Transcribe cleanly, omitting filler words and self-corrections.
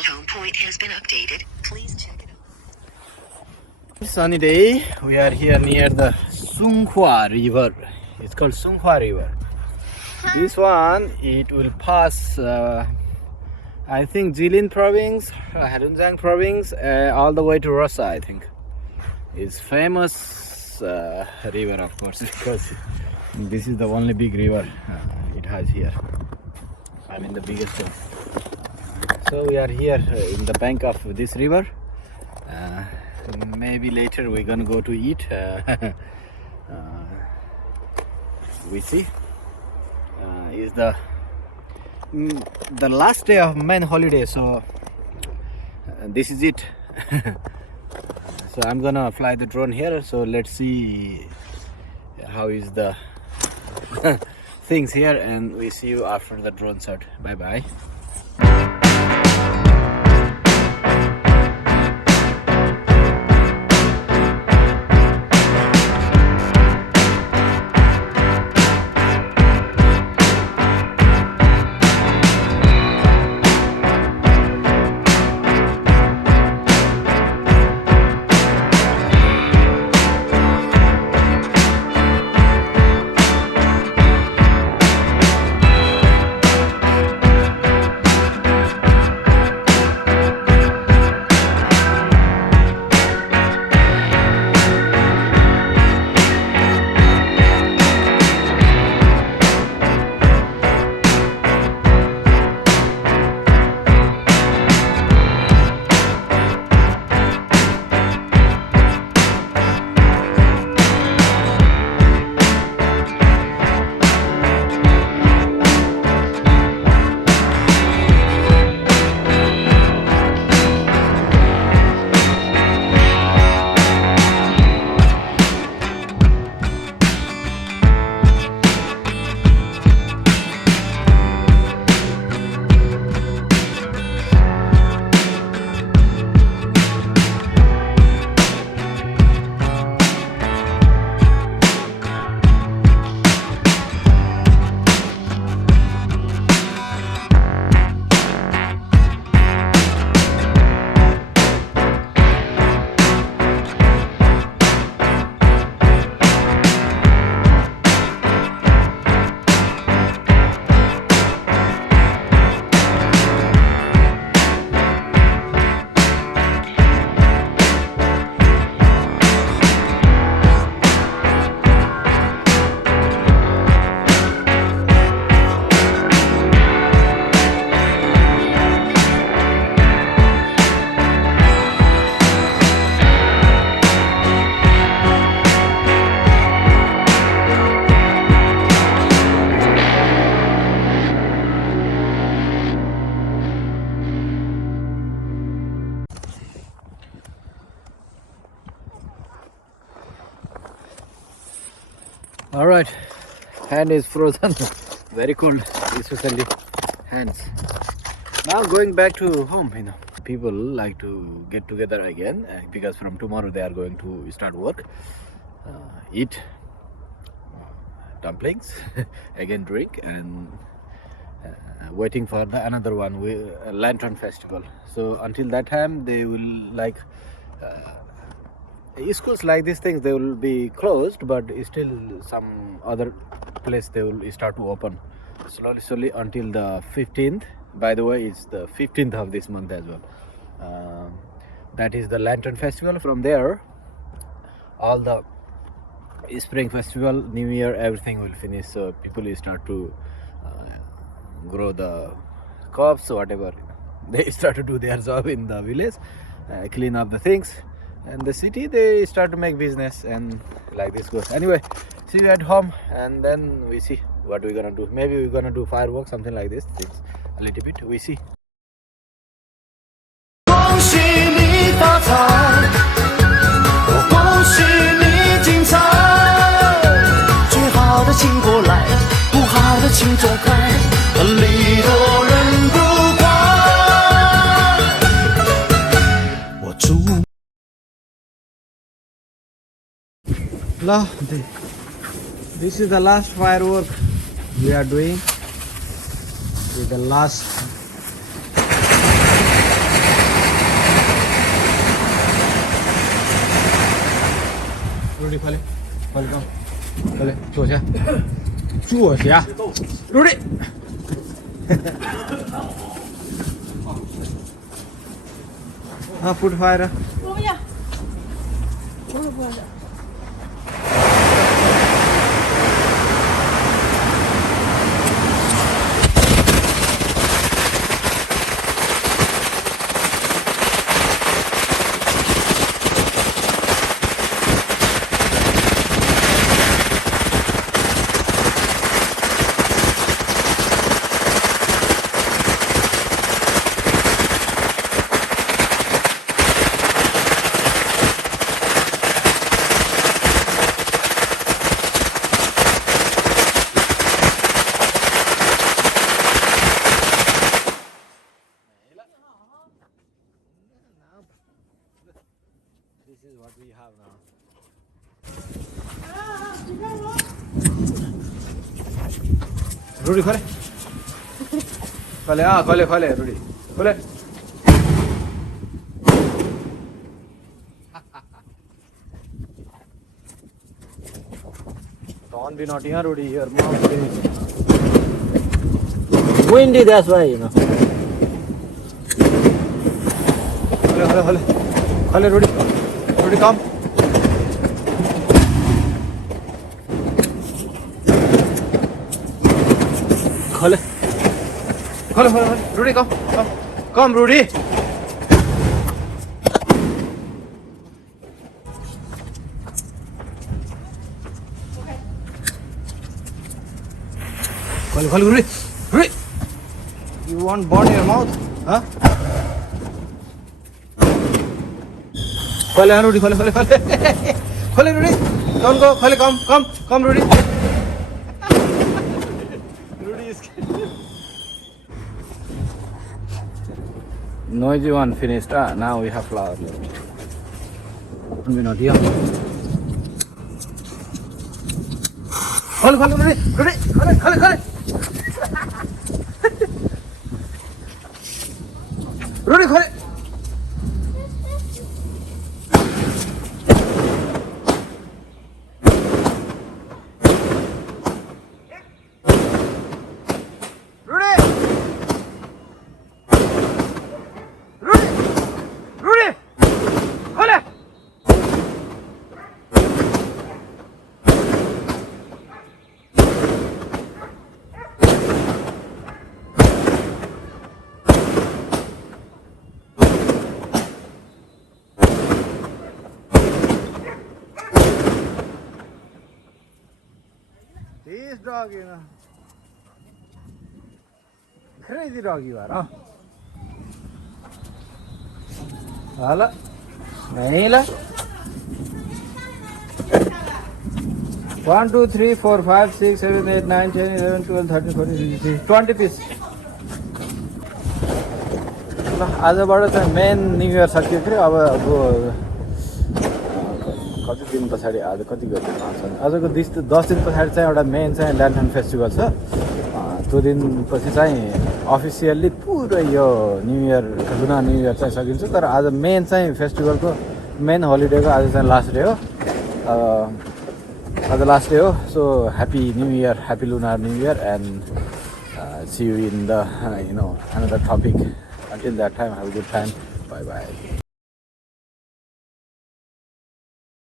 Google Home Point has been updated. Please check it out. Sunny day. We are here near the Sunghua River. It's called Sunghua River. This one, it will pass, I think, Jilin province, Heilongjiang province, all the way to Russia, I think. It's famous river, of course, because this is the only big river it has here. I mean, the biggest one. So we are here in the bank of this river. Maybe later we're gonna go to eat. We see. Is the last day of main holiday, so this is it. So I'm gonna fly the drone here, so let's see how is the things here, and we see you after the drone shot. Bye bye. All right, hand is frozen. Very cold, especially hands. Now going back to home, people like to get together again because from tomorrow they are going to start work, eat dumplings, again drink, and waiting for another one, lantern festival. So until that time, they will like. Schools like these things, they will be closed, but still some other place they will start to open slowly until the 15th. By the way, it's the 15th of this month as well. That is the Lantern Festival. From there, all the Spring Festival, New Year, everything will finish. So people will start to grow the crops, whatever. They start to do their job in the village, clean up the things. And the city, they start to make business, and like this goes. Anyway, see you at home, and then we see what we're gonna do. Maybe we're gonna do fireworks, something like this. Things a little bit. We see. 恭喜你发财，恭喜你精彩，最好的请过来，不好的请走开，礼多人不怪。我祝。 This is the last firework we are doing. This is the last Rudy,快点，快点，快点，坐下，坐下，Rudy。Put fire. Oh yeah. Oh, This is what we have now. Rudy, खोले, खोले, खोले, खोले, Rudy, खोले. Don't be naughty, huh, Rudy? Your mom is windy. That's why, you know. खोले, खोले, खोले, खोले, Rudy, Rudy, come. खोले, खोले, खोले, Rudy, come, come, come, Rudy. खोले, खोले, Rudy, Rudy. You want burn your mouth, huh? खोले, Rudy, खोले, खोले, खोले, खोले, Rudy. Don't go, खोले, come, come, come, Rudy. Rudy is noisy one finished. Now we have flower. We're not here. खोले, खोले, Rudy, Rudy, खोले, खोले, खोले. Rudy, खोले. This dog, you know, crazy dog you are, huh? Hala, Naila. 1, 2, 3, 4, 5, 6, 7, 8, 9, 10, 11, 12, 13, 14, 15, 20 piece. आजबाट चाहिँ main new year सकियो थियो अब कति दिन पछाडि आज कति गयो आजको 10 दिन पछाडि चाहिँ एउटा मेन चाहिँ ल्यान्टर्न फेस्टिभल छ त्यो दिन पछि चाहिँ अफिसियल्ली पुरै यो new year lunar new year चाहिँ सकिन्छ तर आज मेन चाहिँ फेस्टिभलको मेन होलिडेको आज चाहिँ लास्ट डे हो आज लास्ट डे हो so happy new year happy lunar new year and see you in the another topic. Until that time, have a good time. Bye bye.